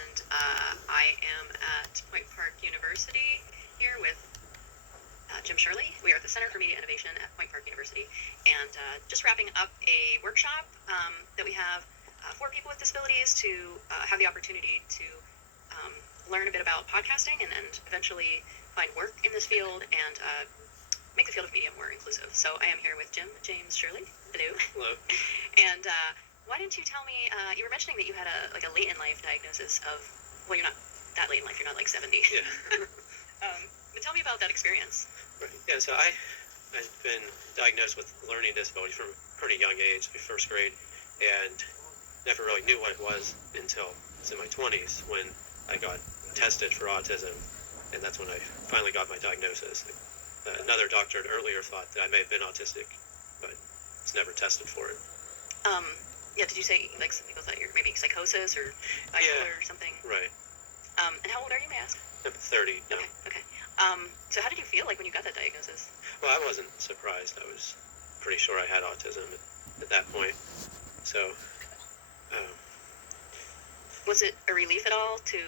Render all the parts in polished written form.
and I am at Point Park University here with Jim Shirley. We are at the Center for Media Innovation at Point Park University, and just wrapping up a workshop that we have for people with disabilities to have the opportunity to learn a bit about podcasting and eventually find work in this field and make the field of media more inclusive. So I am here with James Shirley. Hello. Hello. And why didn't you tell me, you were mentioning that you had a late in life diagnosis of, well, you're not that late in life, you're not like 70. Yeah. But tell me about that experience. Right. Yeah, so I've been diagnosed with learning disability from a pretty young age, like first grade, and never really knew what it was until I was in my 20s when I got tested for autism, and that's when I finally got my diagnosis. Another doctor earlier thought that I may have been autistic, but it's never tested for it. Yeah, did you say, like, some people thought you're maybe psychosis or bipolar or something? Right. And how old are you, may I ask? I'm 30 now. Okay. So how did you feel like when you got that diagnosis? Well, I wasn't surprised. I was pretty sure I had autism at that point. So, Was it a relief at all to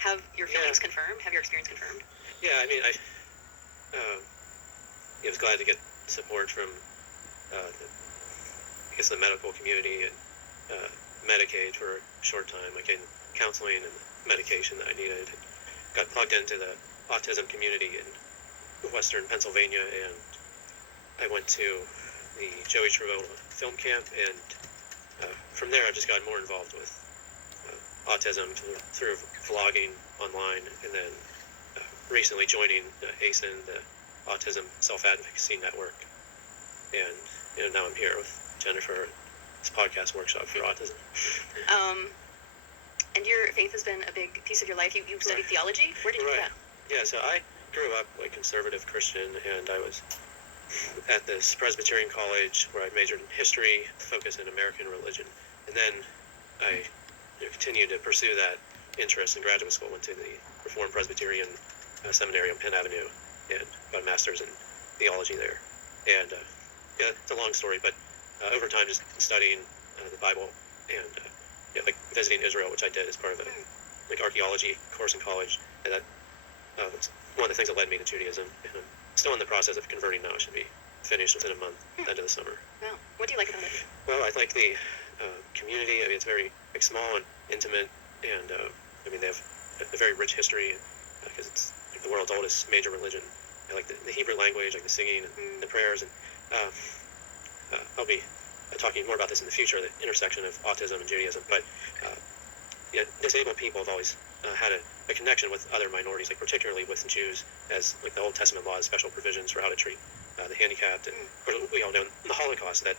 have your feelings confirmed, have your experience confirmed? yeah, I mean, I was glad to get support from the medical community and Medicaid for a short time. I gained counseling and medication that I needed. Got plugged into the autism community in Western Pennsylvania, and I went to the Joey Travolta film camp, and from there I just got more involved with autism through vlogging online, and then recently joining ASIN, the Autism Self-Advocacy Network, and now I'm here with Jennifer, this podcast workshop for autism. And your faith has been a big piece of your life. You studied theology? Where did you do that? Yeah, so I grew up like conservative Christian, and I was at this Presbyterian college where I majored in history, focused in American religion, and then I continued to pursue that interest in graduate school. Went to the Reformed Presbyterian Seminary on Penn Avenue and got a master's in theology there. And it's a long story, but over time, just studying the Bible and like visiting Israel, which I did as part of a archaeology course in college, and that's one of the things that led me to Judaism. And I'm still in the process of converting now. I should be finished within a month, at the end of the summer. Wow. What do you like about it? Well, I like the community. I mean, it's very small and intimate, and they have a very rich history because it's like the world's oldest major religion. I like the Hebrew language, like the singing and the prayers, and I'll be talking more about this in the future, the intersection of autism and Judaism. But disabled people have always had a connection with other minorities, like particularly with Jews, as like the Old Testament law has special provisions for how to treat the handicapped. And we all know in the Holocaust that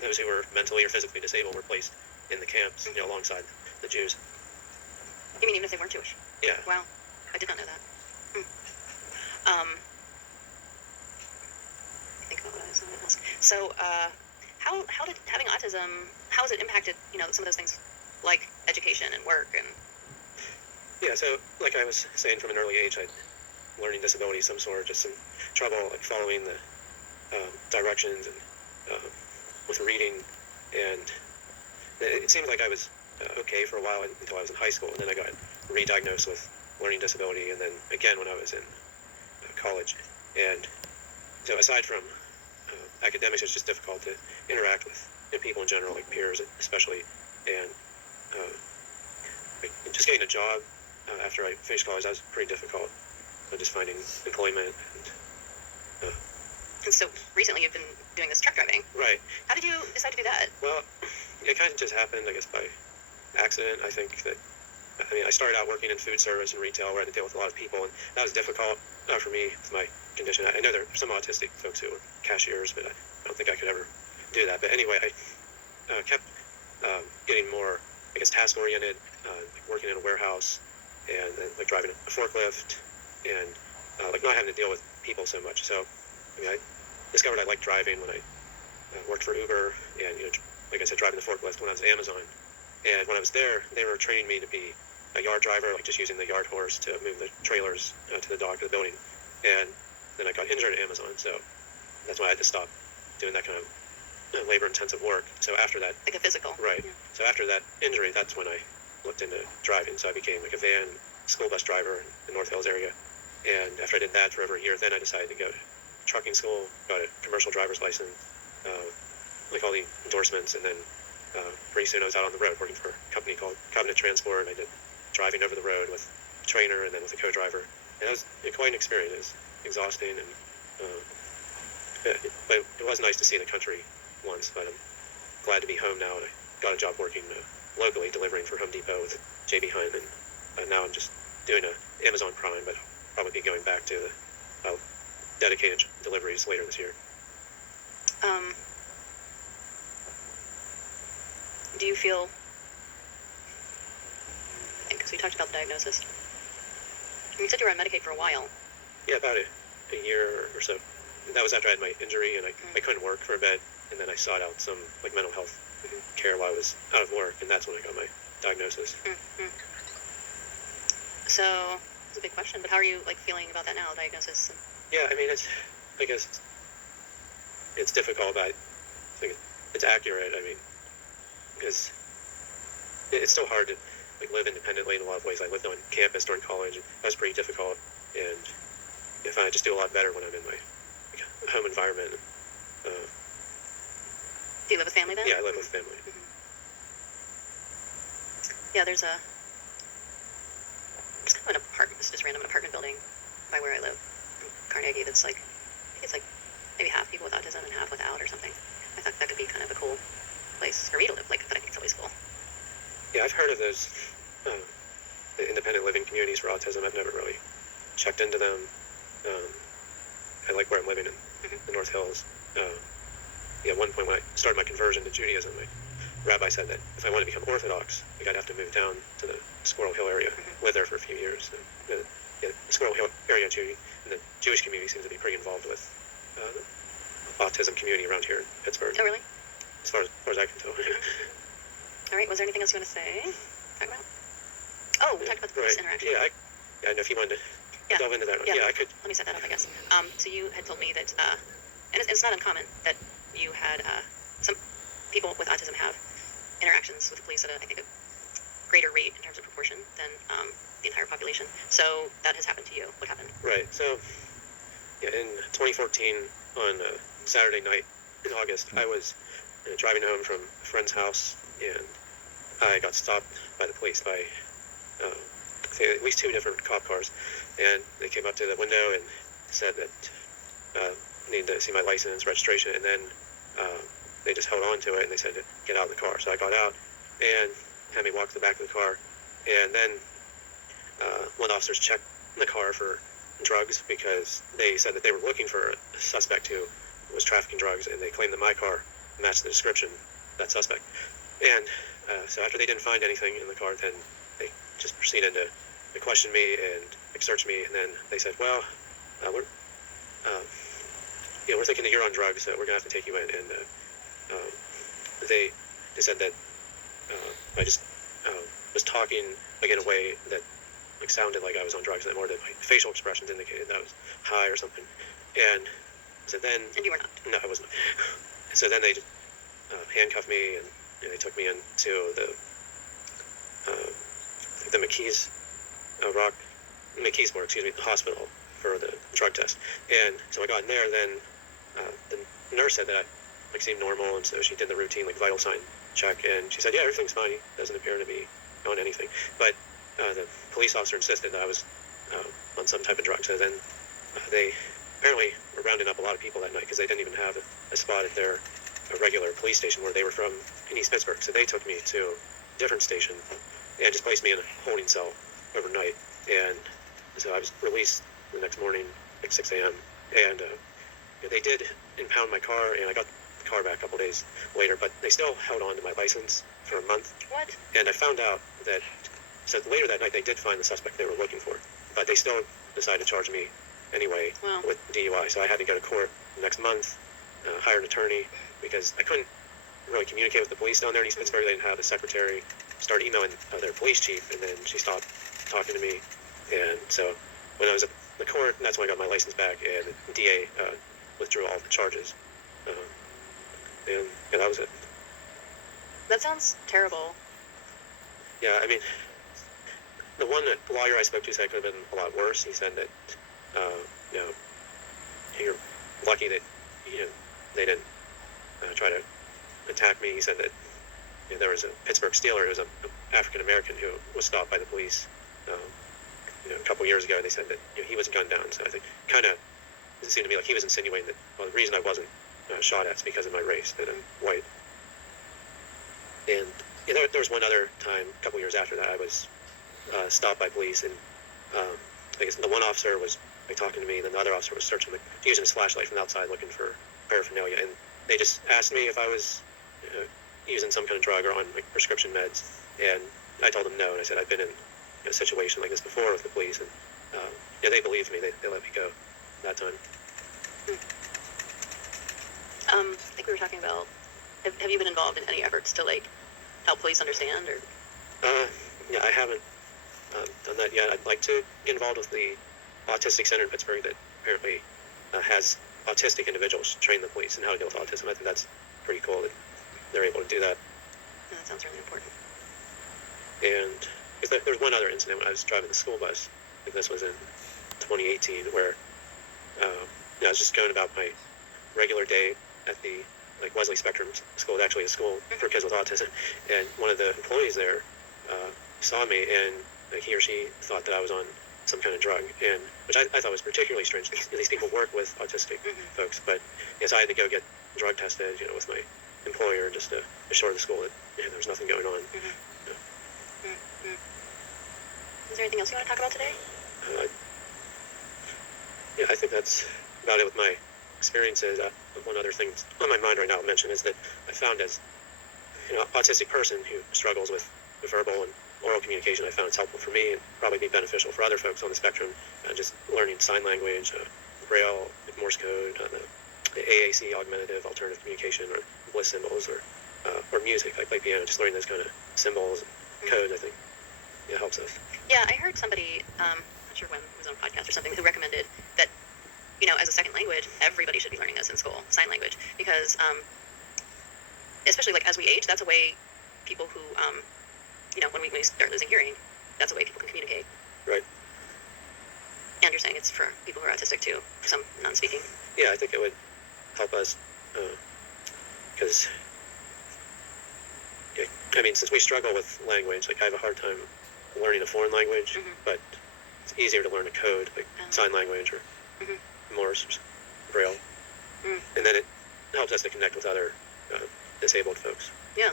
those who were mentally or physically disabled were placed in the camps, alongside the Jews. You mean even if they weren't Jewish? Yeah. Wow. I did not know that. Think about what I was going to ask. So, how did having autism, how has it impacted, some of those things like education and work and... Yeah, so like I was saying, from an early age, I had learning disability of some sort, just some trouble like following the directions and with reading, and it seemed like I was okay for a while until I was in high school, and then I got re-diagnosed with learning disability, and then again when I was in college. And so aside from academics, it's just difficult to interact with people in general, like peers especially, and just getting a job after I finished college, that was pretty difficult. Just finding employment. And so recently you've been doing this truck driving. Right. How did you decide to do that? Well, it kind of just happened, I guess, by accident. I think that, I started out working in food service and retail where I had to deal with a lot of people, and that was difficult for me with my condition. I know there are some autistic folks who are cashiers, but I don't think I could ever do that. But anyway, I kept getting more, task-oriented, working in a warehouse, and then driving a forklift, and not having to deal with people so much. So, I discovered I liked driving when I worked for Uber, and like I said, driving the forklift when I was at Amazon. And when I was there, they were training me to be a yard driver, like just using the yard horse to move the trailers to the dock of the building. And then I got injured at Amazon, so that's why I had to stop doing that kind of labor-intensive work. So after that, like a physical. Right. Yeah. So after that injury, that's when I looked into driving, so I became like a van school bus driver in the North Hills area. And after I did that for over a year, then I decided to go to trucking school, got a commercial driver's license, like all the endorsements, and then pretty soon I was out on the road working for a company called Covenant Transport. I did driving over the road with a trainer and then with a co-driver. And it was quite an experience. It was exhausting, and but it was nice to see the country once. But I'm glad to be home now, and I got a job working locally, delivering for Home Depot with JB Hunt, and now I'm just doing Amazon Prime, but I'll probably be going back to the dedicated deliveries later this year. Do you feel, because we talked about the diagnosis, you said you were on Medicaid for a while. Yeah, about a year or so. That was after I had my injury, and I couldn't work for a bit, and then I sought out some like mental health care while I was out of work, and that's when I got my diagnosis. So it's a big question, but how are you like feeling about that now, diagnosis? Yeah, I mean, I guess it's difficult, but I think it's accurate. I mean, because it's still hard to like live independently in a lot of ways. I lived on campus during college, and that was pretty difficult, and I find I just do a lot better when I'm in my home environment. Do you live with family then? Yeah, I live with family. Yeah, there's an apartment, it's just random, an apartment building by where I live in Carnegie that's like, I think it's like maybe half people with autism and half without or something. I thought that could be kind of a cool place for me to live, like, but I think it's always cool. Yeah, I've heard of those the independent living communities for autism. I've never really checked into them. I like where I'm living in the North Hills. At one point when I started my conversion to Judaism, my rabbi said that if I wanted to become Orthodox, like I'd have to move down to the Squirrel Hill area, live there for a few years. And the Squirrel Hill area, and the Jewish community seems to be pretty involved with the autism community around here in Pittsburgh. Oh, really? As far as I can tell. All right, was there anything else you want to say? Talk about? Oh, we talked about the police interaction. Yeah, I know if you wanted to delve into that. Yeah, I could. Let me set that up, I guess. So you had told me that, and it's not uncommon that you had some people with autism have interactions with the police at I think a greater rate in terms of proportion than the entire population. So that has happened to you. What happened? Right. So in 2014, on Saturday night in August, I was driving home from a friend's house, and I got stopped by the police by at least two different cop cars, and they came up to the window and said that needed to see my license, registration, and then they just held on to it and they said to get out of the car. So I got out and had me walk to the back of the car, and then one officers checked the car for drugs because they said that they were looking for a suspect who was trafficking drugs, and they claimed that my car matched the description of that suspect. And so after they didn't find anything in the car, then they just proceeded to question me and search me, and then they said, well, we're thinking that you're on drugs, so we're going to have to take you in. And they said that I just was talking like in a way that like sounded like I was on drugs, and more that my facial expressions indicated that I was high or something. And so then... And you were not? No, I wasn't. So then they just handcuffed me, and they took me into the McKeesmore, hospital for the drug test. And so I got in there, then the nurse said that I seemed normal, and so she did the routine vital sign check, and she said, yeah, everything's fine. He doesn't appear to be on anything. But the police officer insisted that I was on some type of drug. So then they apparently were rounding up a lot of people that night because they didn't even have a spot at their regular police station where they were from in East Pittsburgh. So they took me to a different station and just placed me in a holding cell overnight. And so I was released the next morning at 6 a.m. And they did impound my car, and I got the car back a couple days later, but they still held on to my license for a month. What? And I found out that, so later that night they did find the suspect they were looking for, but they still decided to charge me anyway with DUI. So I had to go to court next month, hire an attorney, because I couldn't really communicate with the police down there in East Pittsburgh. They didn't have a secretary. Started emailing their police chief, and then she stopped talking to me. And so when I was at the court, that's when I got my license back, and the DA withdrew all the charges. And that was it. That sounds terrible. Yeah, I mean, the one lawyer I spoke to said it could have been a lot worse. He said that, you know, you're lucky that, they didn't try to attack me. He said that there was a Pittsburgh Steeler who was an African American who was stopped by the police, a couple years ago. They said that he was gunned down. So I think kind of it seemed to me like he was insinuating that the reason I wasn't shot at is because of my race, that I'm white. And there was one other time, a couple years after that, I was stopped by police, and I guess the one officer was talking to me, then the other officer was searching, using his flashlight from outside looking for paraphernalia, and they just asked me if I was using some kind of drug or on prescription meds, and I told them no, and I said I've been in a situation like this before with the police, and they believed me. They let me go that time. I think we were talking about, have you been involved in any efforts to help police understand, or? Yeah, I haven't done that yet. I'd like to get involved with the Autistic Center in Pittsburgh that apparently has autistic individuals train the police in how to deal with autism. I think that's pretty cool that they're able to do that. Yeah, that sounds really important. And there was one other incident when I was driving the school bus. I think this was in 2018, where I was just going about my regular day at the Wesley Spectrum School. It's actually a school for kids with autism, and one of the employees there saw me, and he or she thought that I was on some kind of drug, and which I thought was particularly strange. These people work with autistic folks, but yes, I had to go get drug tested, with my employer, just to assure the school that there was nothing going on. Is there anything else you want to talk about today? I think that's about it with my experiences. One other thing on my mind right now to mention is that I found as autistic person who struggles with verbal and oral communication, I found it's helpful for me and probably be beneficial for other folks on the spectrum. Just learning sign language, Braille, Morse code, the AAC, augmentative alternative communication, or bliss symbols, or music, like play piano. Just learning those kind of symbols and codes, I think, helps us. Yeah, I heard somebody, not sure when, it was on a podcast or something, who recommended that, as a second language, everybody should be learning this in school, sign language, because, especially as we age, that's a way people who, when we start losing hearing, that's a way people can communicate. Right. And you're saying it's for people who are autistic too, some non-speaking. Yeah, I think it would help us, because, since we struggle with language, I have a hard time learning a foreign language, but it's easier to learn a code, sign language or Morse, Braille, and then it helps us to connect with other disabled folks. Yeah.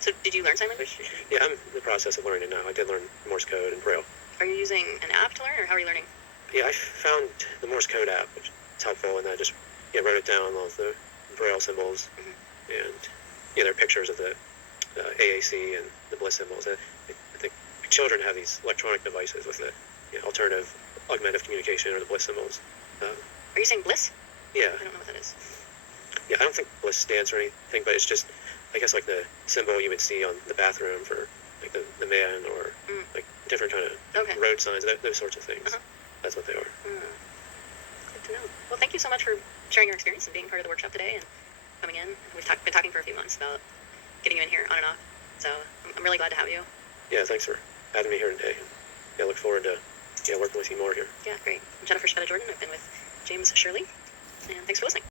So did you learn sign language? Yeah, I'm in the process of learning it now. I did learn Morse code and Braille. Are you using an app to learn, or how are you learning? Yeah, I found the Morse code app, which is helpful, and I just wrote it down, all of the Braille symbols, and there are pictures of the AAC and the bliss symbols. I think children have these electronic devices with the alternative augmentative communication or the bliss symbols. Are you saying bliss? Yeah. I don't know what that is. Yeah, I don't think bliss stands for anything, but it's just, I guess, the symbol you would see on the bathroom for the man, or different kind of road signs, those sorts of things. That's what they are. Good to know. Well, thank you so much for sharing your experience and being part of the workship today and coming in. We've been talking for a few months about getting you in here on and off, so I'm really glad to have you. Yeah, thanks for having me here today. I look forward to working with you more here. Yeah, great. I'm Jennifer Shpeta Jordan. I've been with James Shirley, and thanks for listening.